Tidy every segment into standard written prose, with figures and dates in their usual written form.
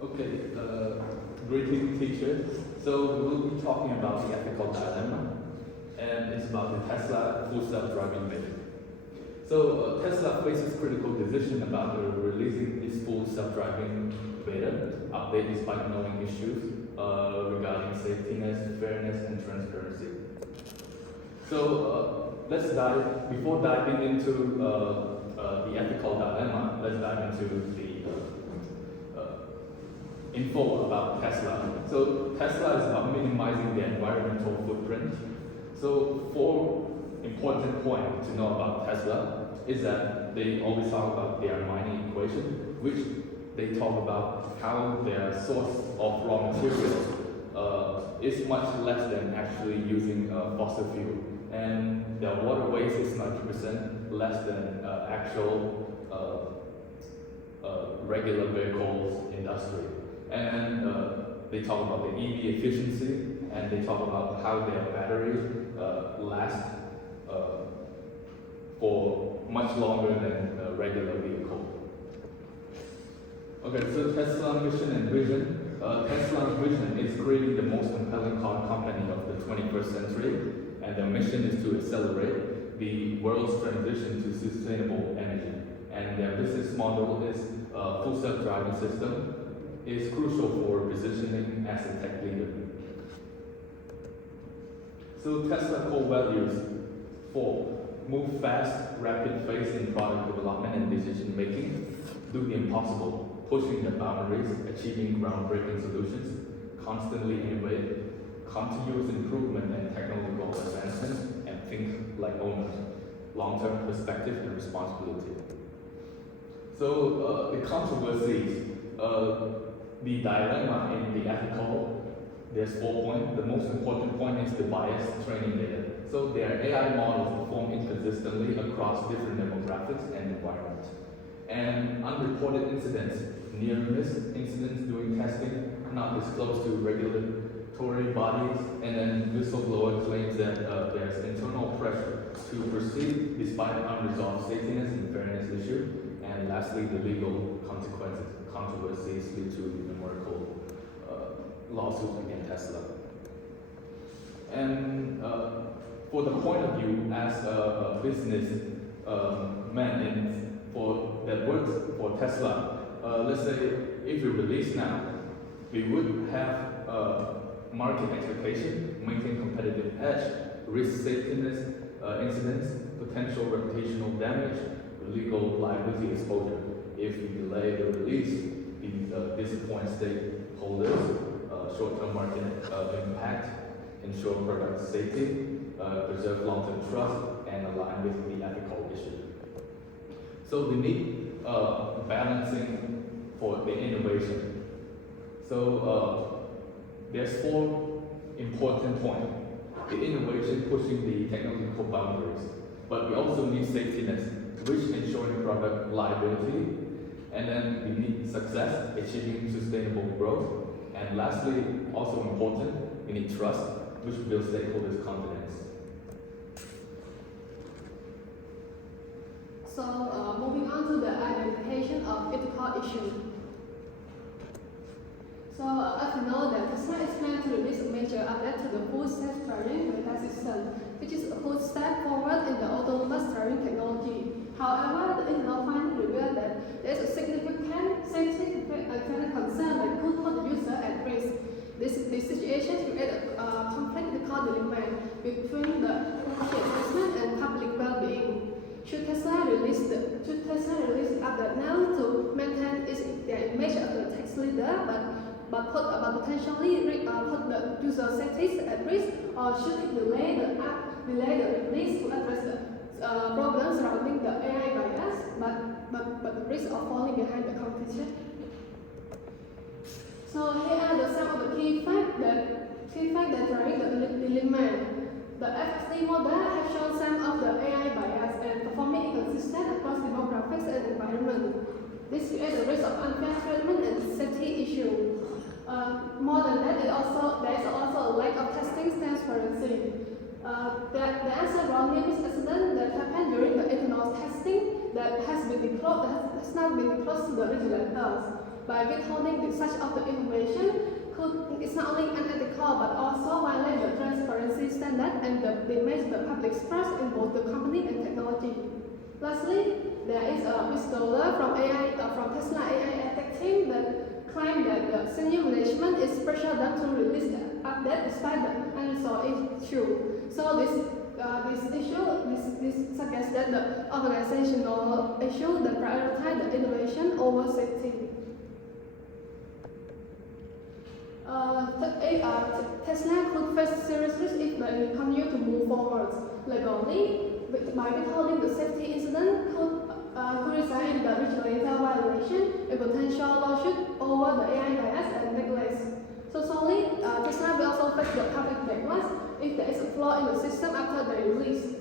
Okay, greeting teacher. So we'll be talking about the ethical dilemma, and it's about the Tesla full self-driving beta. So Tesla faces critical decision about releasing its full self-driving beta update despite knowing issues regarding safetyness, fairness, and transparency. So before diving into the ethical dilemma, let's dive into the info about Tesla. So Tesla is about minimizing the environmental footprint. So four important points to know about Tesla is that they always talk about their mining equation, which they talk about how their source of raw materials is much less than actually using fossil fuel, and their water waste is 90% less than actual regular vehicles industry. And they talk about the EV efficiency, and they talk about how their batteries last for much longer than a regular vehicle. Okay, so Tesla mission and vision. Tesla's vision is creating the most compelling car company of the 21st century, and their mission is to accelerate the world's transition to sustainable energy. And their business model is full self-driving system is crucial for positioning as a tech leader. So Tesla core values: 4. Move fast, rapid pace in product development and decision making. Do the impossible, pushing the boundaries, achieving groundbreaking solutions, constantly innovate, continuous improvement and technological advancement, and think like owners, long-term perspective and responsibility. So the controversies, the dilemma in the ethical, there's 4 points. The most important point is the biased training data. So their AI models perform inconsistently across different demographics and environments. And unreported incidents, near-miss incidents during testing, not disclosed to regulatory bodies, and then whistleblower claims that there's internal pressure to proceed despite unresolved safetyness and fairness issue. And lastly, the legal consequences, controversies lead to the numerical lawsuits against Tesla. And for the point of view as a business man in, for that works for Tesla, let's say if we release now, we would have market expectation, maintain competitive edge, risk safetyness, incidents, potential reputational damage, legal liability exposure. If we delay the release, we disappoint stakeholders, short-term market impact, ensure product safety, preserve long-term trust, and align with the ethical issue. So we need balancing for the innovation. So there's 4 important points. The innovation pushing the technological boundaries, but we also need safetyness, which ensuring product liability, and then we need success, achieving sustainable growth, and lastly, also important, we need trust, which builds stakeholders' confidence. So moving on to the identification of ethical issues. So as we know that Tesla is planned to release a major update to the full self-driving beta system, which is a full step forward in the autonomous driving technology. However, the internal findings reveal that there is a significant safety and concern that could put the user at risk. This situation creates a conflict dilemma between the market assessment and public well-being. Should Tesla release the update now to maintain their image as a tech leader, but potentially put the user safety at risk, or should it delay the release to address the problems surrounding the AI bias, but the risk of falling behind the competition? So here are some of the key facts that drive the dilemma. The FSD model has shown some of the AI bias and performing inconsistent across demographics and environment. This creates a risk of unfair treatment and safety issue. More than that, there is also a lack of testing transparency. There are several near accidents that happened during the internal testing that has not been disclosed to the regulators. By by withholding the such of the information it's not only unethical but also violate the transparency standard and damage the public's trust in both the company and technology. Lastly, there is a whistleblower from Tesla AI tech team that claimed that the senior management is pressured them to release the update despite the unresolved issue. So this suggests that the organizational issue that prioritize the innovation over safety. Tesla could face serious risk if they continue to move forward legally. By withholding the safety incident could result in the regulator violation, a potential lawsuit over the AI bias and neglect. So solely, Tesla will also face the public backlash if there is a flaw in the system after the release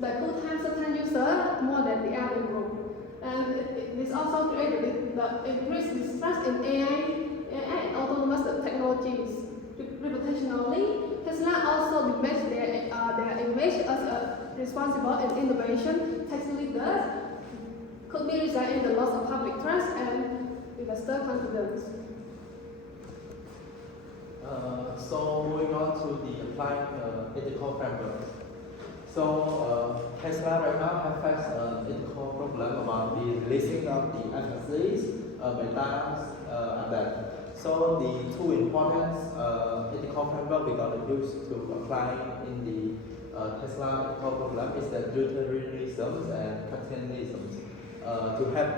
that could harm certain users more than the other group. And this also created the increased distrust in AI and autonomous technologies. Reputationally, Tesla also damages their image as a responsible and innovation tech leader could be result in the loss of public trust and investor confidence. So moving on to the applied ethical framework. So Tesla right now has faced an ethical problem about the releasing of the FSD's beta update. So the two important ethical framework we're going to use to apply in the Tesla ethical problem is the utilitarianism and capitalism to help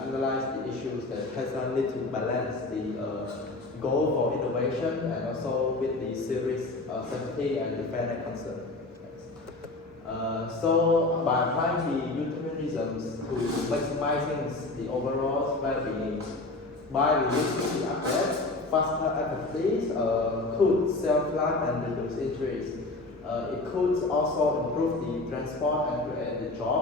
analyze the issues that Tesla need to balance the goal for innovation and also with the serious safety and the fairness concern. So by applying the utilitarianism to maximizing the overall well-being, by releasing the update, faster FSDs could save life and reduce injuries. It could also improve the transport and create the job.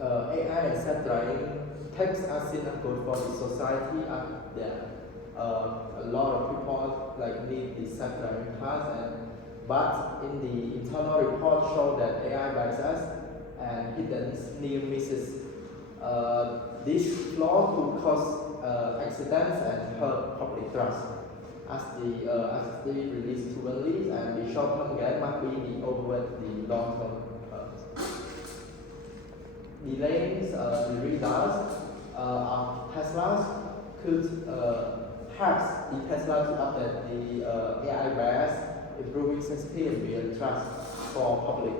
AI and self-driving techs are seen as good for the society up there. A lot of people need the self-driving cars, but in the internal report show that AI biases and hidden near misses. This flaw could cause accidents and hurt public trust. As the release too early and the short-term gain might be the overweight the long-term delays the results of Teslas could help the Tesla to update the AI bias, improving safety and build trust for public.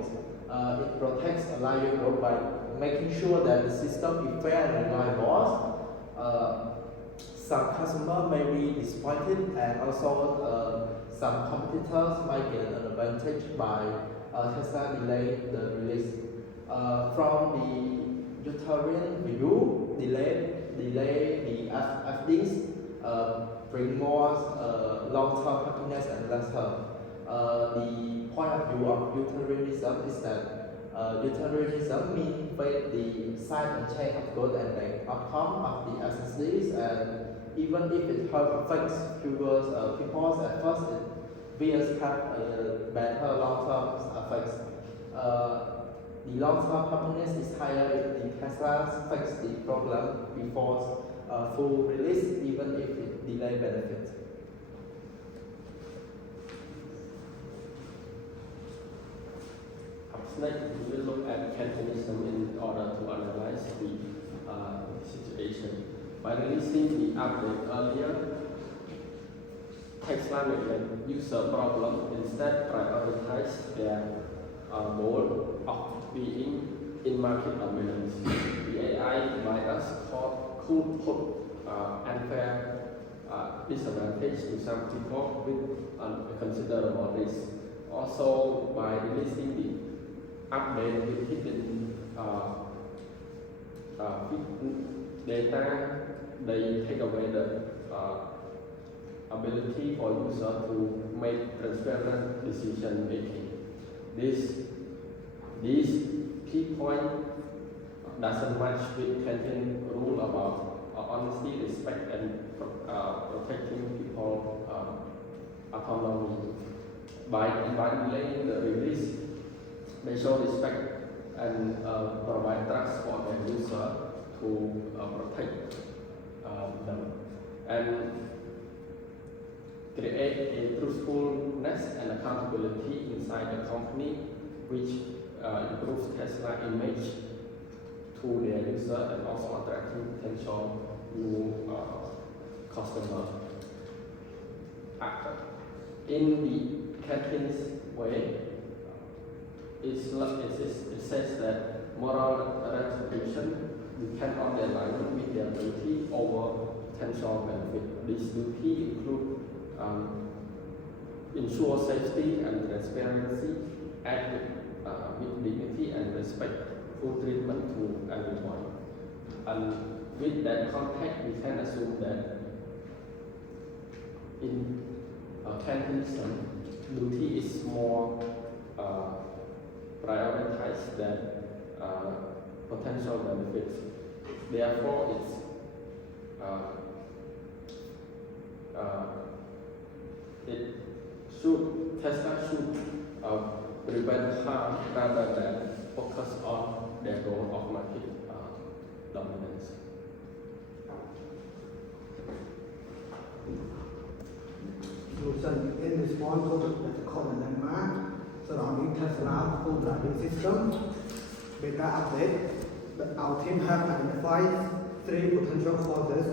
It protects a larger group by making sure that the system is fair and reliable. Some customers may be disappointed, and also some competitors might get an advantage by Tesla delaying the release. From the utilitarian view, delay the FSDs bring more long-term happiness and less harm. The point of view of utilitarianism is that utilitarianism means with the side and chain of good and bad outcome of the FSDs, and even if it affects fewer people at first, it will have better long-term effects. The long-term happiness is higher if the Tesla fix the problem before full release, even if it delay benefits. Next, we will look at mechanism in order to analyze the situation. By releasing the update earlier, Tesla made a user problem instead prioritize their goal of being in market dominance. The AI bias could put unfair disadvantage to some people with considerable risk. Also, by releasing the update with hidden data, they take away the ability for user to make transparent decision making. This key point doesn't match with Kantian rule about honesty, respect, and protecting people autonomy. By delaying the release, they show respect and provide trust for the user to protect them. and create a truthfulness and accountability inside the company, which improves Tesla image to their user and also attracting potential new customer. In the Catherine's way, it says that moral retribution depends on the alignment with their duty over potential benefit. These duties include ensure safety and transparency, act with dignity and respectful treatment to everyone. And with that context, we can assume that in Cantonism, duty is more prioritized than potential benefits. Therefore, Tesla should prevent harm rather than focus on their goal of market dominance. Solution in response to the ethical dilemma surrounding Tesla full driving system beta update. Our team have identified 3 potential causes.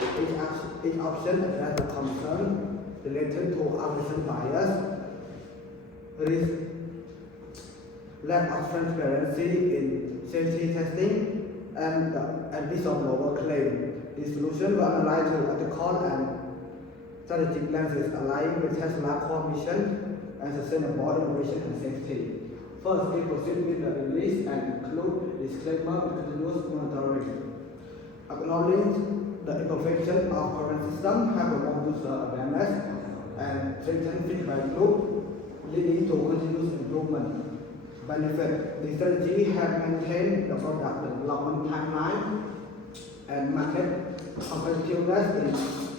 Each option addresses the concern related to algorithm bias, risk, lack of transparency in safety testing, and whistleblower claim. The solution will analyze the ethical and strategic lenses aligned with Tesla's core mission and sustainable innovation and safety. First, we proceed with the release and include disclaimer with continuous monitoring. Acknowledge the imperfection of current system, have a more user awareness, and strengthen feedback loop, leading to continuous improvement. Benefit: the strategy has maintained the product development timeline and market competitiveness in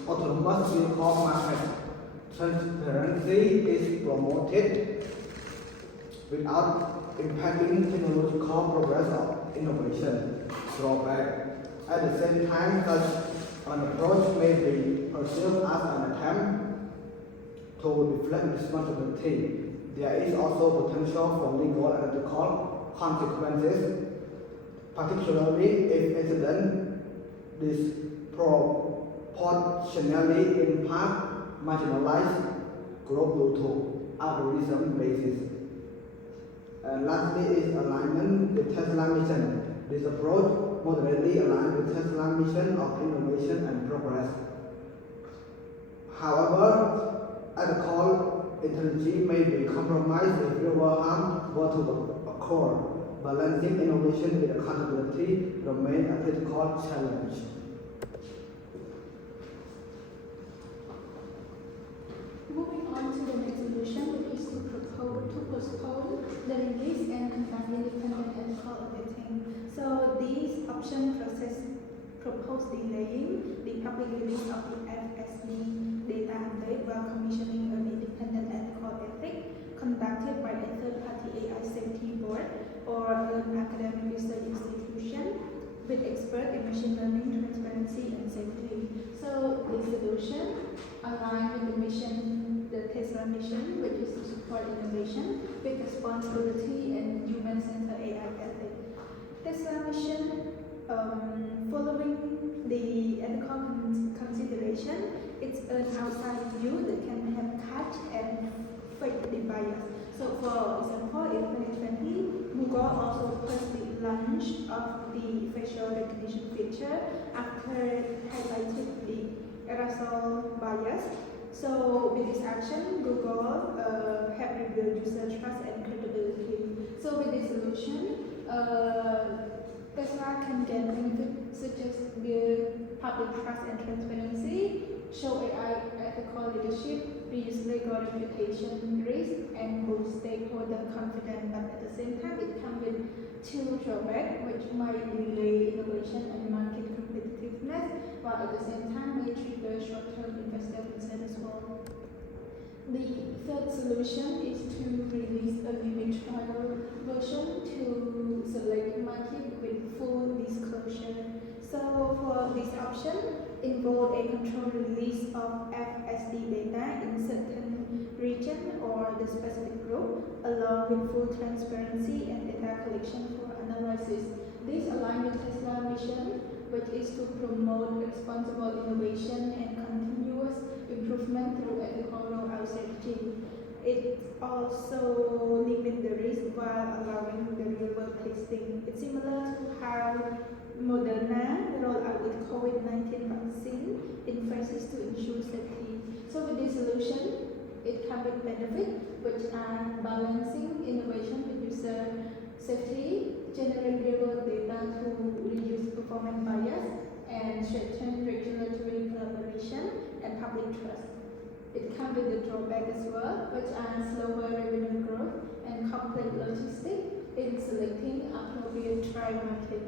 autonomous vehicle market. Transparency is promoted without impacting technological progress or innovation. Drawback: at the same time, such an approach may be perceived as an attempt to deflect responsibility. There is also potential for legal and ethical consequences, particularly if incident disproportionately impact marginalized group due to algorithm basis. And lastly is alignment with Tesla mission. This approach moderately aligns with Tesla mission of innovation and progress. However, ethical integrity may be compromised if real harm were to occur. Balancing innovation with accountability remains a critical challenge. Moving on to the next solution, which is to postpone the release and conduct independent ethical auditing. So these option propose delaying the public release of the FSD data update while commissioning an independent ethical ethic conducted by a third-party AI safety board or an academic research institution with expert in machine learning, transparency, and safety. So the solution aligns with the mission, the Tesla mission, which is to support innovation with responsibility and human-centered AI ethics. Tesla mission, following the ethical consideration, it's an outside view that can have catch and fake the bias. So for example, in 2020, Google also pushed the launch of the facial recognition feature after highlighting the aerosol bias. So with this action, Google have rebuilt user trust and credibility. So with this solution, Tesla can gain benefits such as the public trust and transparency, show AI ethical leadership, reduce legal reputation risk, and boost stakeholder confidence. But at the same time, it comes with 2 drawbacks, which might delay innovation and market competitiveness, while at the same time may trigger short-term investor concern as well. The third solution is to release a limit trial version to select market with full disclosure. So for this option, involve a controlled release of FSD data in certain region or the specific group, along with full transparency and data collection for analysis. This aligns with Tesla's mission, which is to promote responsible innovation and continuous improvement through ethical rollout safety. It also limits the risk while allowing the real-world testing. It's similar to how Moderna rolled out its COVID-19 vaccine in phases to ensure safety. So with this solution, it comes with benefits, which are balancing innovation with user safety, generate real-world data to reduce performance bias, and strengthen regulatory collaboration and public trust. It comes with the drawback as well, which are slower revenue growth and complex logistics in selecting appropriate trial market.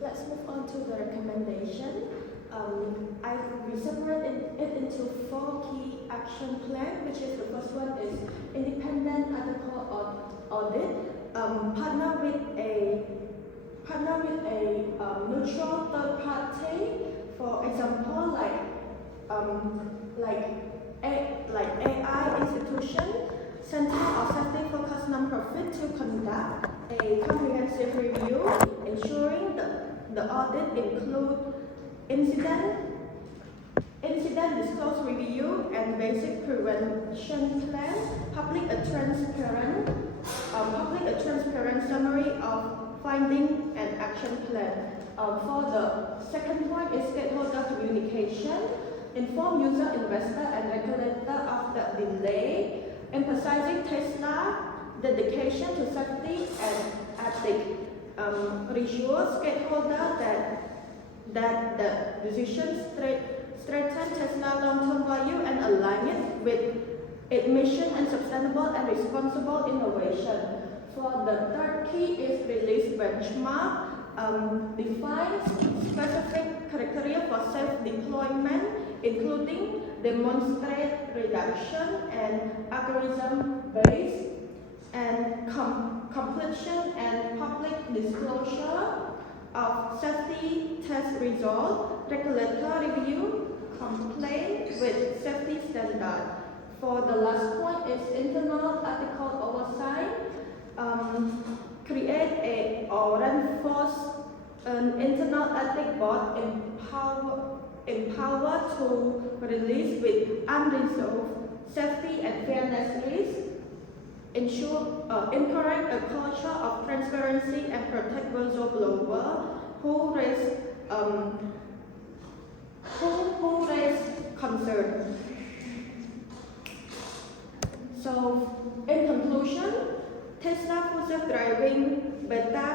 Let's move on to the recommendation. I separated it into 4 key action plans, which is the first one is independent ethical audit, partner with a neutral third party, for example, like AI institution, Center of Safety Focused Nonprofit to conduct a comprehensive review, ensuring the audit include incident disclosure review and basic prevention plan, public a transparent summary of finding and action plan. For the second point is stakeholder communication, inform user, investor, and regulator of the delay, emphasizing Tesla's dedication to safety and ethics. Reassure stakeholders that the decision strengthen Tesla's long-term value and align it with its mission and sustainable and responsible innovation. For the third key is release benchmark, define specific criteria for safe deployment, including demonstrate reduction and algorithm-based and completion and public disclosure of safety test result, regulatory review, complaint with safety standard. For the last point is internal ethical oversight, create or reinforce an internal ethic board empowered to release with unresolved safety and fairness risks, encourage a culture of transparency and protect whistleblowers who raise concern. So, in conclusion, Tesla full self-driving beta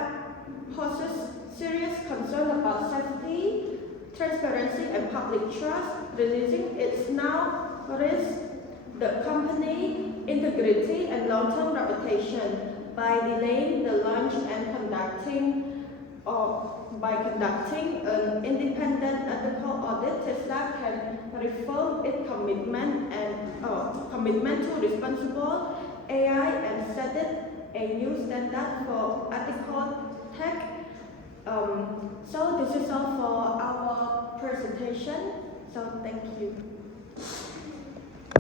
poses serious concern about safety, transparency, and public trust. Releasing it now risks the company integrity and long-term reputation. By delaying the launch and conducting an independent ethical audit, Tesla can reaffirm its commitment to responsible AI and set a new standard for ethical tech. So this is all for our presentation. So thank you.